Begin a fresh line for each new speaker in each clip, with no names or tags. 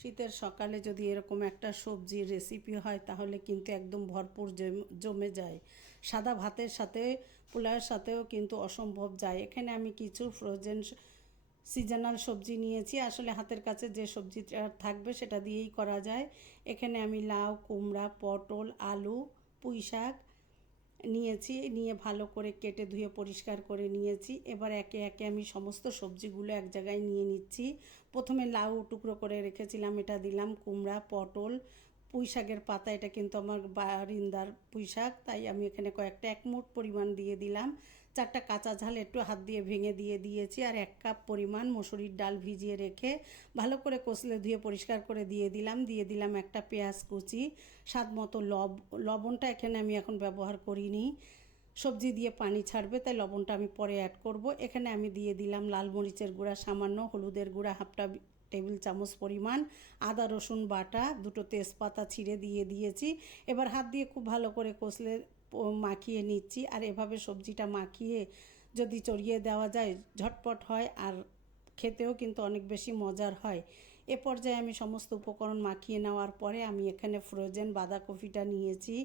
শীতের সকালে যদি এরকম একটা সবজির রেসিপি হয়, তাহলে কিন্তু একদম ভরপুর জমে যায়। সাদা ভাতের সাথে, পোলাওয়ের সাথেও কিন্তু অসম্ভব যায়। এখানে আমি কিছু ফ্রোজেন সিজনাল সবজি নিয়েছি। আসলে হাতের কাছে যে সবজিটা থাকবে, সেটা দিয়েই করা যায়। এখানে আমি লাউ, কুমড়া, পটল, আলু পুঁই শাক নিয়েছি, নিয়ে ভালো করে কেটে ধুয়ে পরিষ্কার করে নিয়েছি। এবার একে একে আমি সমস্ত সবজিগুলো এক জায়গায় নিয়ে নিচ্ছি। প্রথমে লাউ টুকরো করে রেখেছিলাম, এটা দিলাম, কুমড়া, পটল, পুঁই শাকের পাতা, এটা কিন্তু আমার বারিন্দার পুঁই শাক, তাই আমি এখানে কয়েকটা এক মুঠ পরিমাণ দিয়ে দিলাম। চারটা কাঁচা ঝাল একটু হাত দিয়ে ভেঙে দিয়ে দিয়েছি আর এক কাপ পরিমাণ মসুরির ডাল ভিজিয়ে রেখে ভালো করে কষলে ধুয়ে পরিষ্কার করে দিয়ে দিলাম। দিয়ে দিলাম একটা পেঁয়াজ কুচি, স্বাদ মতো লব, লবণটা এখানে আমি এখন ব্যবহার করিনি। সবজি দিয়ে পানি ছাড়বে, তাই লবণটা আমি পরে অ্যাড করব। এখানে আমি দিয়ে দিলাম লাল মরিচের গুঁড়া, সামান্য হলুদের গুঁড়া হাফটা টেবিল চামচ পরিমাণ, আদা, রসুন বাটা, দুটো তেজপাতা ছিঁড়ে দিয়ে দিয়েছি। এবার হাত দিয়ে খুব ভালো করে কষলে মাখিয়ে নিচ্ছি। আর এভাবে সবজিটা মাখিয়ে যদি চড়িয়ে দেওয়া যায়, ঝটপট হয় আর খেতেও কিন্তু অনেক বেশি মজার হয়। এ পর্যায়ে আমি সমস্ত উপকরণ মাখিয়ে নেওয়ার পরে আমি এখানে ফ্রোজেন বাঁধাকপিটা নিয়েছি।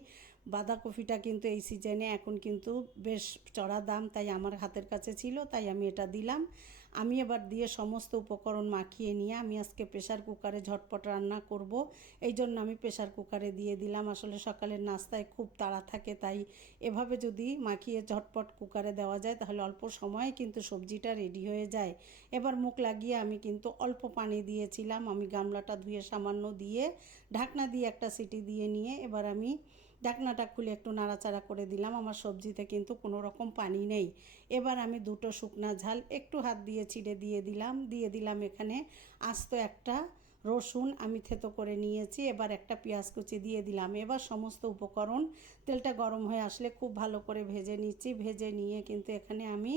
বাঁধাকপিটা কিন্তু এই সিজনে এখন কিন্তু বেশ চড়া দাম, তাই আমার হাতের কাছে ছিল, তাই আমি এটা দিলাম। আমি এবার দিয়ে সমস্ত উপকরণ মাখিয়ে নিয়ে আমি আজকে প্রেশার কুকারে ঝটপট রান্না করব। এই জন্য আমি প্রেশার কুকারে দিয়ে দিলাম। আসলে সকালের নাস্তায় খুব তাড়া থাকে, তাই এভাবে যদি মাখিয়ে ঝটপট কুকারে দেওয়া যায়, তাহলে অল্প সময়ে কিন্তু সবজিটা রেডি হয়ে যায়। এবার মুখ লাগিয়ে আমি কিন্তু অল্প পানি দিয়েছিলাম। আমি গামলাটা ধুয়ে সামান্য দিয়ে ঢাকনা দিয়ে একটা সিটি দিয়ে নিয়ে এবার আমি ঢাকনাটা খুলে একটু নাড়াচাড়া করে দিলাম। আমার সবজিতে কিন্তু কোনো রকম পানি নেই। এবার আমি দুটো শুকনা ঝাল একটু হাত দিয়ে ছিঁড়ে দিয়ে দিলাম। দিয়ে দিলাম এখানে আস্ত একটা রসুন আমি থেতো করে নিয়েছি। এবার একটা পেঁয়াজ কুচি দিয়ে দিলাম। এবার সমস্ত উপকরণ তেলটা গরম হয়ে আসলে খুব ভালো করে ভেজে নিচ্ছি। ভেজে নিয়ে কিন্তু এখানে আমি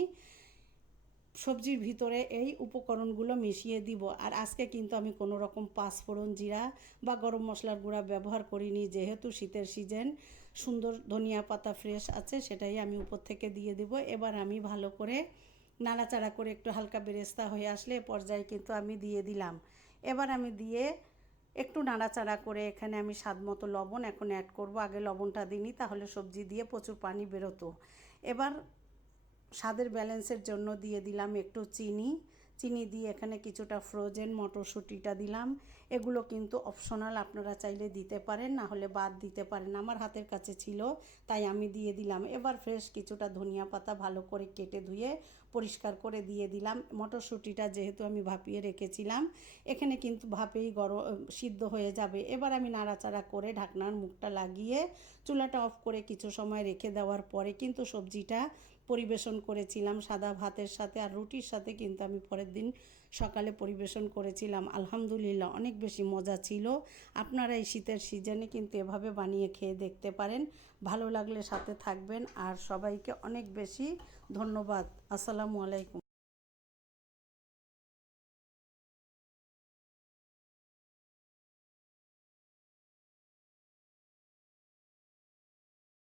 সবজির ভিতরে এই উপকরণগুলো মিশিয়ে দিব। আর আজকে কিন্তু আমি কোনো রকম পাঁচফোড়ন জিরা বা গরম মশলার গুঁড়া ব্যবহার করিনি। যেহেতু শীতের সিজন, সুন্দর ধনিয়া পাতা ফ্রেশ আছে, সেটাই আমি উপর থেকে দিয়ে দিব। এবার আমি ভালো করে নাড়াচাড়া করে একটু হালকা বেরেস্তা হয়ে আসলে পর্যায়ে কিন্তু আমি দিয়ে দিলাম। এবার আমি দিয়ে একটু নাড়াচাড়া করে এখানে আমি স্বাদ মতো লবণ এখন অ্যাড করব। আগে লবণটা দিইনি, তাহলে সবজি দিয়ে প্রচুর পানি বেরোতো। এবার স্বাদের ব্যালেন্সের জন্য দিয়ে দিলাম একটু চিনি। চিনি দিয়ে এখানে কিছুটা ফ্রোজেন মটরশুঁটিটা দিলাম। এগুলো কিন্তু অপশনাল আপনারা চাইলে দিতে পারেন, না হলে বাদ দিতে পারেন। আমার হাতের কাছে ছিল, তাই আমি দিয়ে দিলাম। এবার ফ্রেশ কিছুটা ধনিয়া পাতা ভালো করে কেটে ধুয়ে পরিষ্কার করে দিয়ে দিলাম। মটরশুঁটিটা যেহেতু আমি ভাপিয়ে রেখেছিলাম, এখানে কিন্তু ভাপেই গরম সিদ্ধ হয়ে যাবে। এবার আমি নাড়াচাড়া করে ঢাকনার মুখটা লাগিয়ে চুলাটা অফ করে কিছু সময় রেখে দেওয়ার পরে কিন্তু সবজিটা পরিবেশন করেছিলাম। সাদা ভাতের সাথে আর রুটির সাথে কিন্তু আমি পরের দিন সকালে পরিবেশন করেছিলাম। আলহামদুলিল্লাহ, অনেক বেশি মজা ছিল। আপনারা এই শীতের সিজনে কিন্তু এভাবে বানিয়ে খেয়ে দেখতে পারেন। ভালো লাগলে সাথে থাকবেন। আর সবাইকে অনেক বেশি ধন্যবাদ। আসসালামু আলাইকুম।